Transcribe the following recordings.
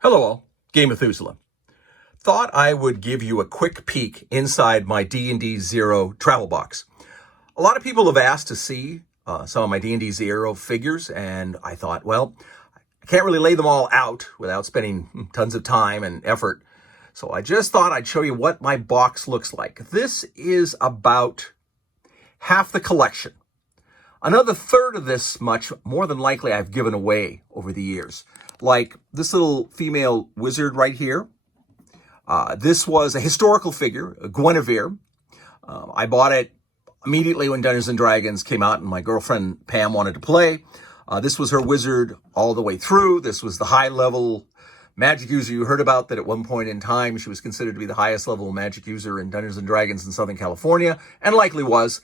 Hello all, Game Methuselah. Thought I would give you a quick peek inside my D&D Zero travel box. A lot of people have asked to see some of my D&D Zero figures, and I thought, well, I can't really lay them all out without spending tons of time and effort. So I just thought I'd show you what my box looks like. This is about half the collection. Another third of this much, more than likely, I've given away over the years. Like this little female wizard right here. This was a historical figure, a Guinevere. I bought it immediately when Dungeons & Dragons came out and my girlfriend Pam wanted to play. This was her wizard all the way through. This was the high-level magic user you heard about that at one point in time she was considered to be the highest level magic user in Dungeons & Dragons in Southern California, and likely was.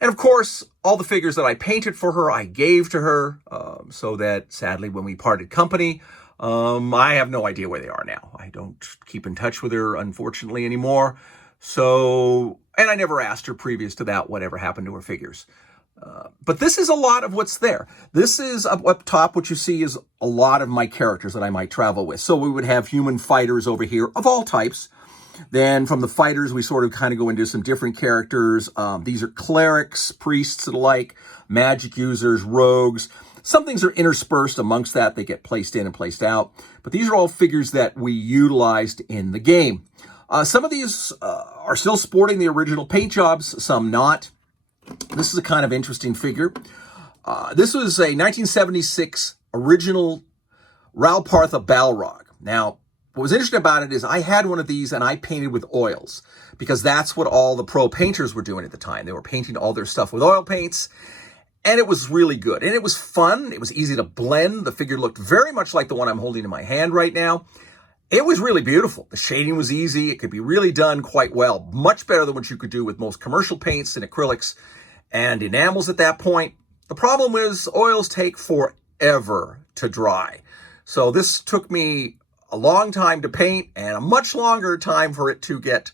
And of course, all the figures that I painted for her, I gave to her, so that sadly when we parted company, I have no idea where they are now. I don't keep in touch with her, unfortunately, anymore. So, and I never asked her previous to that whatever happened to her figures. But this is a lot of what's there. This is up top, what you see is a lot of my characters that I might travel with. So we would have human fighters over here of all types. Then from the fighters, we sort of kind of go into some different characters. These are clerics, priests, and the like, magic users, rogues. Some things are interspersed amongst that. They get placed in and placed out. But these are all figures that we utilized in the game. Some of these are still sporting the original paint jobs, some not. This is a kind of interesting figure. This was a 1976 original Ralpartha Balrog. Now, what was interesting about it is I had one of these and I painted with oils because that's what all the pro painters were doing at the time. They were painting all their stuff with oil paints, and it was really good. And it was fun. It was easy to blend. The figure looked very much like the one I'm holding in my hand right now. It was really beautiful. The shading was easy. It could be really done quite well. Much better than what you could do with most commercial paints and acrylics and enamels at that point. The problem is oils take forever to dry. So this took me a long time to paint and a much longer time for it to get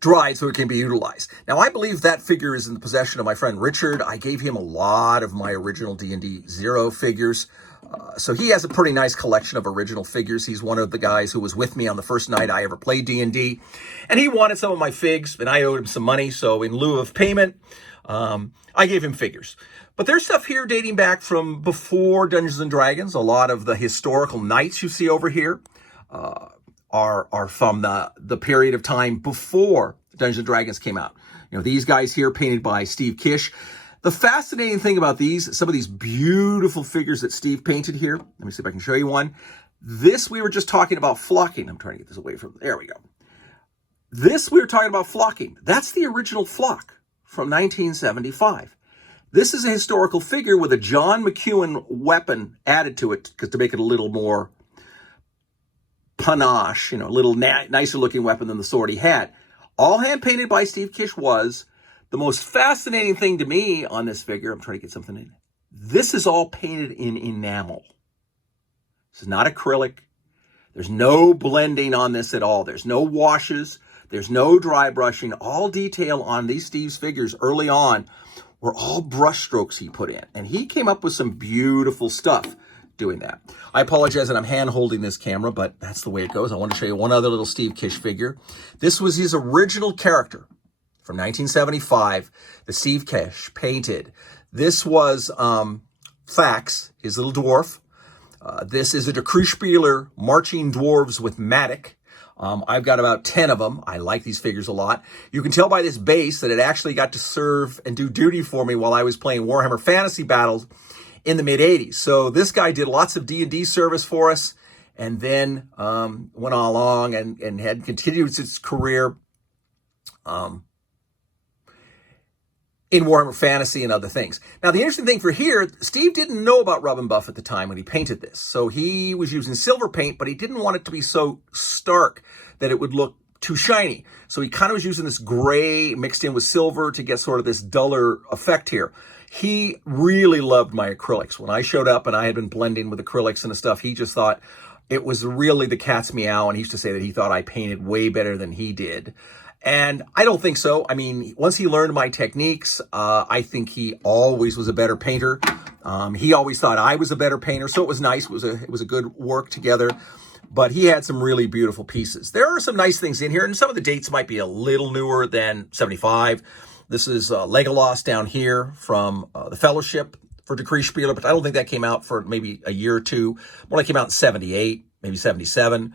dried so it can be utilized. Now, I believe that figure is in the possession of my friend Richard. I gave him a lot of my original D&D Zero figures. So he has a pretty nice collection of original figures. He's one of the guys who was with me on the first night I ever played D&D. And he wanted some of my figs, and I owed him some money. So in lieu of payment, I gave him figures. But there's stuff here dating back from before Dungeons & Dragons. A lot of the historical knights you see over here are from the period of time before Dungeons & Dragons came out. You know, these guys here painted by Steve Kish. The fascinating thing about these, some of these beautiful figures that Steve painted here. Let me see if I can show you one. This, we were just talking about flocking. I'm trying to get this away from, there we go. This, we were talking about flocking. That's the original flock from 1975. This is a historical figure with a John McEwen weapon added to it because to make it a little more panache, you know, a little nicer looking weapon than the sword he had. All hand painted by Steve Kish was. The most fascinating thing to me on this figure, I'm trying to get something in. This is all painted in enamel. This is not acrylic. There's no blending on this at all. There's no washes. There's no dry brushing. All detail on these Steve's figures early on were all brush strokes he put in. And he came up with some beautiful stuff doing that. I apologize that I'm hand holding this camera, but that's the way it goes. I want to show you one other little Steve Kish figure. This was his original character from 1975 that Steve Kish painted. This was Fax, his little dwarf. This is a Decrespieler marching dwarves with Matic. I've got about 10 of them. I like these figures a lot. You can tell by this base that it actually got to serve and do duty for me while I was playing Warhammer Fantasy Battles in the mid-'80s. So this guy did lots of D&D service for us and then went along and had continued his career in Warhammer Fantasy and other things. Now, the interesting thing for here, Steve didn't know about rub and buff at the time when he painted this. So he was using silver paint, but he didn't want it to be so stark that it would look too shiny. So he kind of was using this gray mixed in with silver to get sort of this duller effect here. He really loved my acrylics. When I showed up and I had been blending with acrylics and stuff, he just thought it was really the cat's meow. And he used to say that he thought I painted way better than he did. And I don't think so. I mean, once he learned my techniques, I think he always was a better painter. He always thought I was a better painter, so it was nice. It was a good work together. But he had some really beautiful pieces. There are some nice things in here, and some of the dates might be a little newer than 75. This is Legolas down here from the Fellowship for Decrease Spieler, but I don't think that came out for maybe a year or two. More like it came out in 78, maybe 77.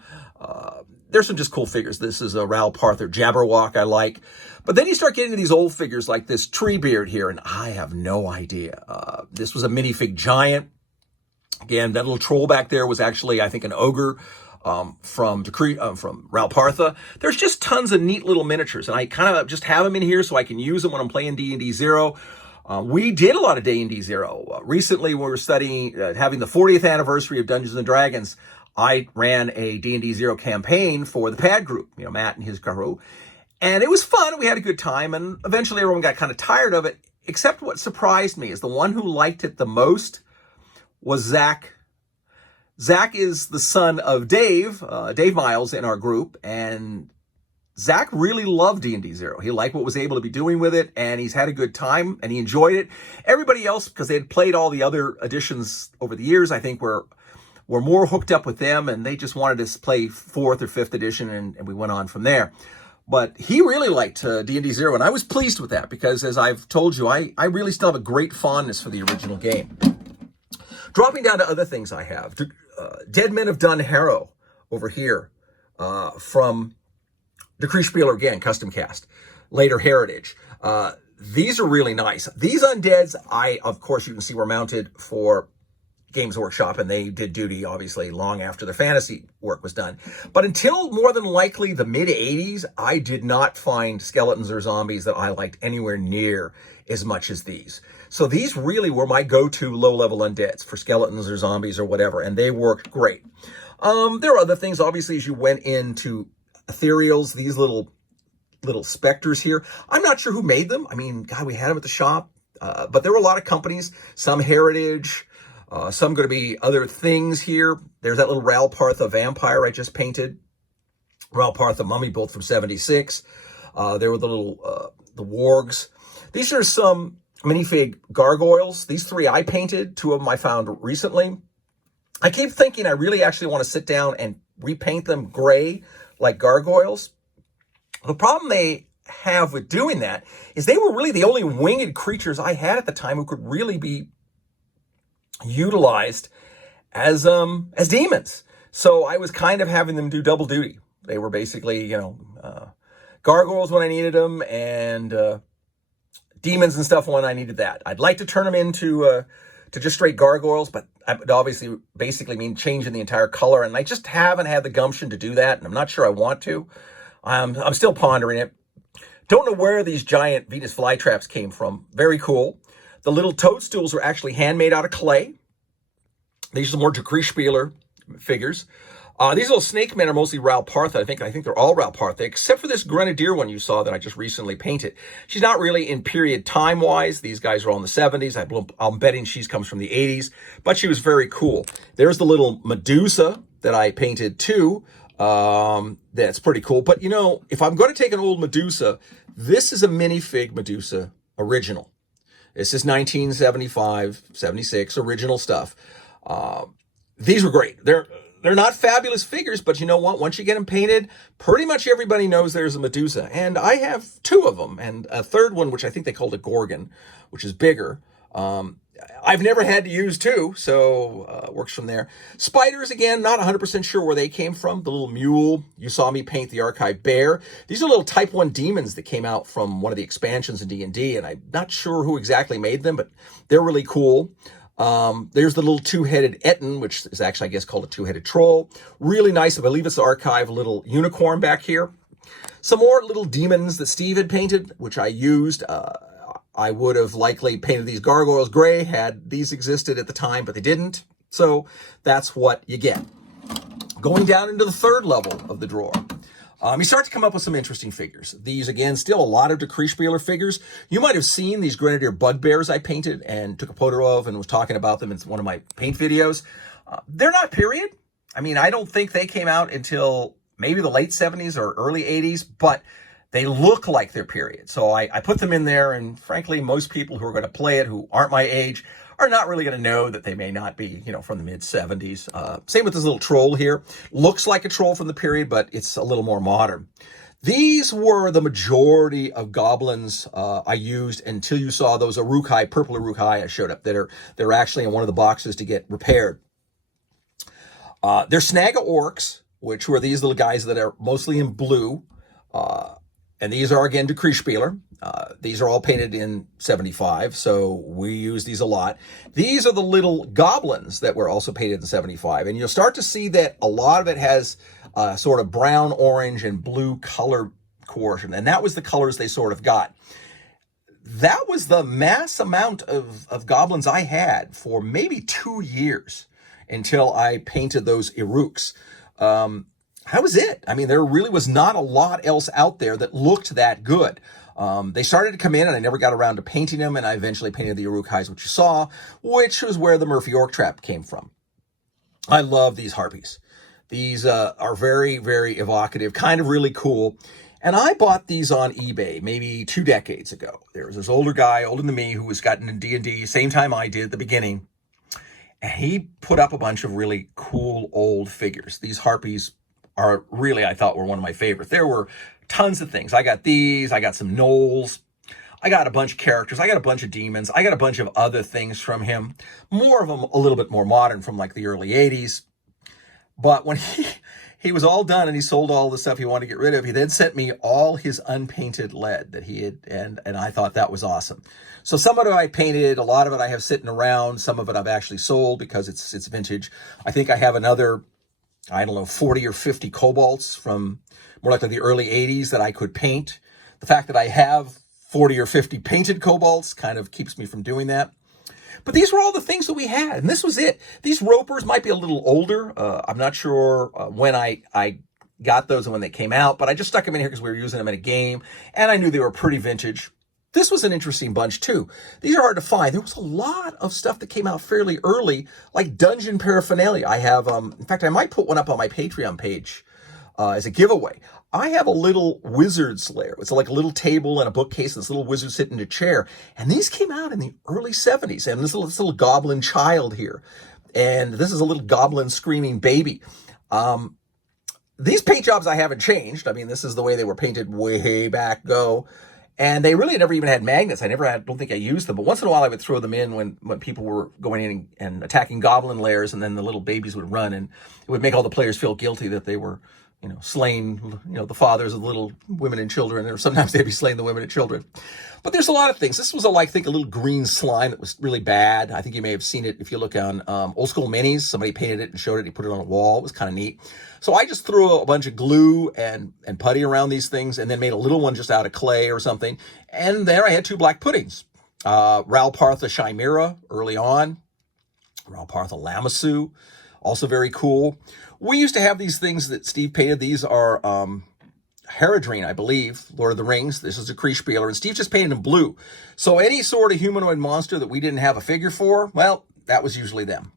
There's some just cool figures. This is a Ral Parther Jabberwock I like. But then you start getting to these old figures like this Treebeard here, and I have no idea. This was a minifig giant. Again, that little troll back there was actually, I think, an ogre from Ral Partha. There's just tons of neat little miniatures, and I kind of just have them in here so I can use them when I'm playing D&D Zero. We did a lot of D&D Zero. Recently, we were studying, having the 40th anniversary of Dungeons & Dragons. I ran a D&D Zero campaign for the PAD group, Matt and his crew. And it was fun. We had a good time. And eventually everyone got kind of tired of it, except what surprised me is the one who liked it the most was Zach. Zach is the son of Dave Miles in our group. And Zach really loved D&D Zero. He liked what was able to be doing with it, and he's had a good time, and he enjoyed it. Everybody else, because they had played all the other editions over the years, I think were more hooked up with them, and they just wanted to play 4th or 5th edition, and we went on from there. But he really liked D&D Zero, and I was pleased with that, because as I've told you, I really still have a great fondness for the original game. Dropping down to other things I have. Dead Men of Dun Harrow over here from Decrease Spieler again, custom cast, later Heritage. These are really nice. These undeads, of course, you can see were mounted for Games Workshop, and they did duty, obviously, long after the fantasy work was done. But until more than likely the mid-'80s, I did not find skeletons or zombies that I liked anywhere near as much as these. So these really were my go-to low-level undeads for skeletons or zombies or whatever, and they worked great. There are other things, obviously, as you went into ethereals, these little specters here. I'm not sure who made them. I mean, God, we had them at the shop, but there were a lot of companies, some Heritage, some going to be other things here. There's that little Ral Partha vampire I just painted. Ral Partha mummy, both from 76. There were the little, the wargs. These are some minifig gargoyles. These 3 I painted. 2 of them I found recently. I keep thinking I really actually want to sit down and repaint them gray like gargoyles. The problem they have with doing that is they were really the only winged creatures I had at the time who could really be utilized as demons. So I was kind of having them do double duty. They were basically, gargoyles when I needed them, and demons and stuff when I needed that. I'd like to turn them into to just straight gargoyles, but that would obviously basically mean changing the entire color, and I just haven't had the gumption to do that, and I'm not sure I want to. I'm still pondering it. Don't know where these giant Venus flytraps came from. Very cool. The little toadstools were actually handmade out of clay. These are more Decrease Spieler figures. These little snake men are mostly Ral Partha. I think they're all Ral Partha, except for this Grenadier one you saw that I just recently painted. She's not really in period time-wise. These guys are all in the 70s. I'm betting she comes from the 80s, but she was very cool. There's the little Medusa that I painted too. That's pretty cool. But, if I'm going to take an old Medusa, this is a minifig Medusa original. This is 1975, 76, original stuff. These were great. They're not fabulous figures, but you know what? Once you get them painted, pretty much everybody knows there's a Medusa. And I have 2 of them, and a third one, which I think they called a Gorgon, which is bigger. I've never had to use 2, so works from there. Spiders, again, not 100% sure where they came from. The little mule, you saw me paint the Archive Bear. These are little Type 1 demons that came out from one of the expansions in D&D, and I'm not sure who exactly made them, but they're really cool. There's the little 2-headed Etten, which is actually, I guess, called a 2-headed troll. Really nice. I believe it's the Archive, a little unicorn back here. Some more little demons that Steve had painted, which I used. I would have likely painted these gargoyles gray had these existed at the time, but they didn't. So that's what you get. Going down into the 3rd level of the drawer, you start to come up with some interesting figures. These, again, still a lot of Decrease Spieler figures. You might have seen these Grenadier Bugbears I painted and took a photo of and was talking about them in one of my paint videos. They're not period. I mean, I don't think they came out until maybe the late 70s or early 80s, but they look like they're period. So I put them in there, and frankly, most people who are going to play it who aren't my age are not really going to know that they may not be, from the mid-70s. Same with this little troll here. Looks like a troll from the period, but it's a little more modern. These were the majority of goblins I used until you saw those Uruk-hai, purple Uruk-hai I showed up. They're actually in one of the boxes to get repaired. They're Snaga orcs, which were these little guys that are mostly in blue. And these are, again, Decreespieler. These are all painted in 75, so we use these a lot. These are the little goblins that were also painted in 75. And you'll start to see that a lot of it has sort of brown, orange, and blue color coercion. And that was the colors they sort of got. That was the mass amount of goblins I had for maybe 2 years until I painted those Uruks. That was it. I mean, there really was not a lot else out there that looked that good. They started to come in, and I never got around to painting them, and I eventually painted the Uruk-hais, which you saw, which was where the Murphy Orc Trap came from. I love these harpies. These are very, very evocative, kind of really cool. And I bought these on eBay maybe 2 decades ago. There was this older guy, older than me, who was gotten in D&D, same time I did at the beginning. And he put up a bunch of really cool old figures. These harpies are really, I thought, were one of my favorites. There were tons of things. I got these. I got some gnolls. I got a bunch of characters. I got a bunch of demons. I got a bunch of other things from him. More of them a little bit more modern from like the early 80s. But when he was all done and he sold all the stuff he wanted to get rid of, he then sent me all his unpainted lead that he had, and I thought that was awesome. So some of it I painted, a lot of it I have sitting around. Some of it I've actually sold because it's vintage. I think I have another, 40 or 50 cobalts from more likely the early 80s that I could paint. The fact that I have 40 or 50 painted cobalts kind of keeps me from doing that. But these were all the things that we had, and this was it. These ropers might be a little older. I'm not sure when I got those and when they came out, but I just stuck them in here because we were using them in a game, and I knew they were pretty vintage. This was an interesting bunch, too. These are hard to find. There was a lot of stuff that came out fairly early, like dungeon paraphernalia. I have, in fact, I might put one up on my Patreon page as a giveaway. I have a little wizard slayer. It's like a little table and a bookcase, and this little wizard sitting in a chair. And these came out in the early 70s. And this little goblin child here. And this is a little goblin screaming baby. These paint jobs I haven't changed. I mean, this is the way they were painted way back ago. And they really never even had magnets. Don't think I used them. But once in a while I would throw them in when people were going in and attacking goblin lairs, and then the little babies would run, and it would make all the players feel guilty that they were, slaying, the fathers of the little women and children, or sometimes they'd be slaying the women and children. But there's a lot of things. This was a little green slime that was really bad. I think you may have seen it if you look on Old School Minis. Somebody painted it and showed it. He put it on a wall. It was kind of neat. So I just threw a bunch of glue and putty around these things, and then made a little one just out of clay or something. And there I had 2 black puddings. Ralpartha Chimera early on. Ralpartha Lamassu, also very cool. We used to have these things that Steve painted. These are Haradrim, I believe, Lord of the Rings. This is a Decreespieler, and Steve just painted them blue. So any sort of humanoid monster that we didn't have a figure for, well, that was usually them.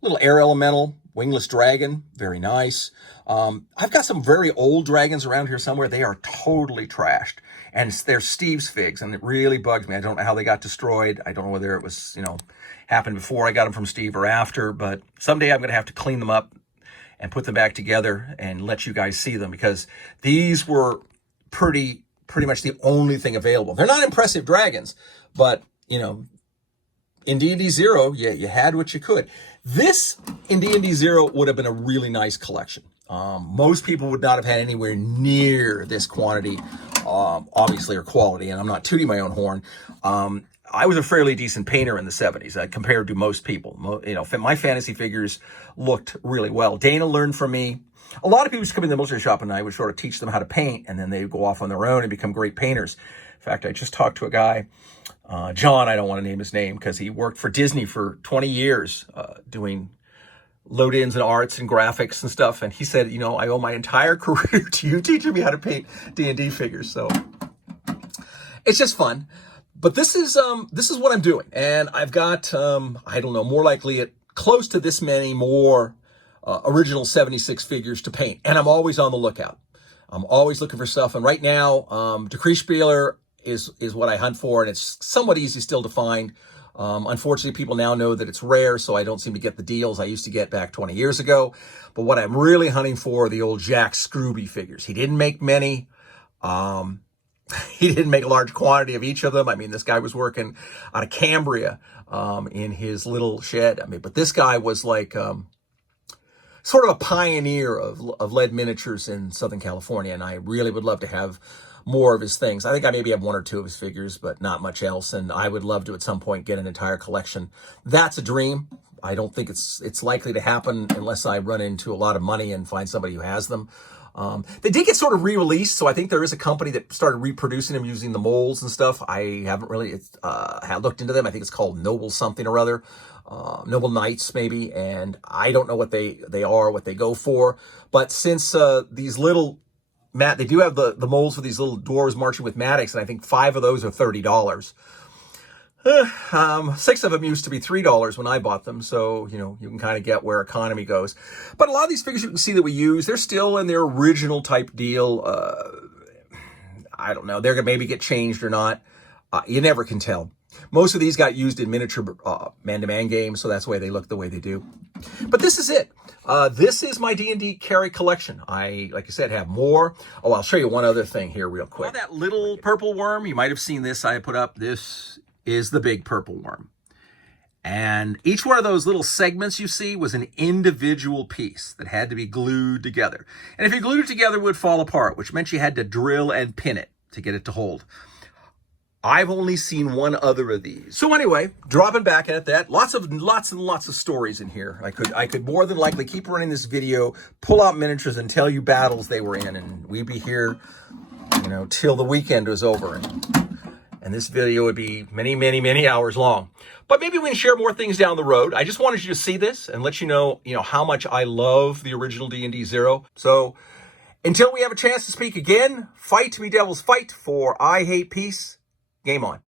Little air elemental, wingless dragon, very nice. I've got some very old dragons around here somewhere. They are totally trashed, and they're Steve's figs, and it really bugs me. I don't know how they got destroyed. I don't know whether it was, happened before I got them from Steve or after, but someday I'm going to have to clean them up and put them back together and let you guys see them, because these were pretty much the only thing available. They're not impressive dragons, but, in D&D Zero, you had what you could. This, in D&D Zero, would have been a really nice collection. Most people would not have had anywhere near this quantity, obviously, or quality, and I'm not tooting my own horn. I was a fairly decent painter in the 70s compared to most people. My fantasy figures looked really well. Dana learned from me. A lot of people used to come in the military shop, and I would sort of teach them how to paint, and then they would go off on their own and become great painters. In fact, I just talked to a guy, John, I don't want to name his name, because he worked for Disney for 20 years doing load-ins and arts and graphics and stuff. And he said, I owe my entire career to you teaching me how to paint D&D figures. So it's just fun. But this is what I'm doing, and I've got more likely close to this many more original 76 figures to paint, and I'm always on the lookout. I'm always looking for stuff. And right now, Decrease is what I hunt for, and it's somewhat easy still to find. Unfortunately, people now know that it's rare, so I don't seem to get the deals I used to get back 20 years ago. But what I'm really hunting for are the old Jack Scrooby figures. He didn't make many. He didn't make a large quantity of each of them. I mean, this guy was working out of Cambria in his little shed. I mean, but this guy was like sort of a pioneer of lead miniatures in Southern California, and I really would love to have more of his things. I think I maybe have one or two of his figures, but not much else, and I would love to at some point get an entire collection. That's a dream. I don't think it's likely to happen unless I run into a lot of money and find somebody who has them. They did get sort of re-released, so I think there is a company that started reproducing them using the molds and stuff. I haven't really had looked into them. I think it's called Noble something or other, Noble Knights maybe, and I don't know what they are, what they go for. But since these little they do have the molds for these little dwarves marching with Maddox, and I think 5 of those are $30. 6 of them used to be $3 when I bought them, so you can kind of get where economy goes. But a lot of these figures you can see that we use, they're still in their original type deal. I don't know, they're gonna maybe get changed or not. You never can tell. Most of these got used in miniature man-to-man games, so that's why they look the way they do. But this is it. This is my D&D carry collection. Like I said, have more. Oh, I'll show you one other thing here real quick. That little purple worm, you might have seen this I put up. This is the big purple worm. And each one of those little segments you see was an individual piece that had to be glued together. And if you glued it together, it would fall apart, which meant you had to drill and pin it to get it to hold. I've only seen one other of these. So anyway, dropping back at that, lots and lots of stories in here. I could more than likely keep running this video, pull out miniatures and tell you battles they were in, and we'd be here, till the weekend was over. And this video would be many hours long. But maybe we can share more things down the road. I just wanted you to see this and let you know, how much I love the original D&D Zero. So until we have a chance to speak again, fight me devils fight, for I hate peace. Game on.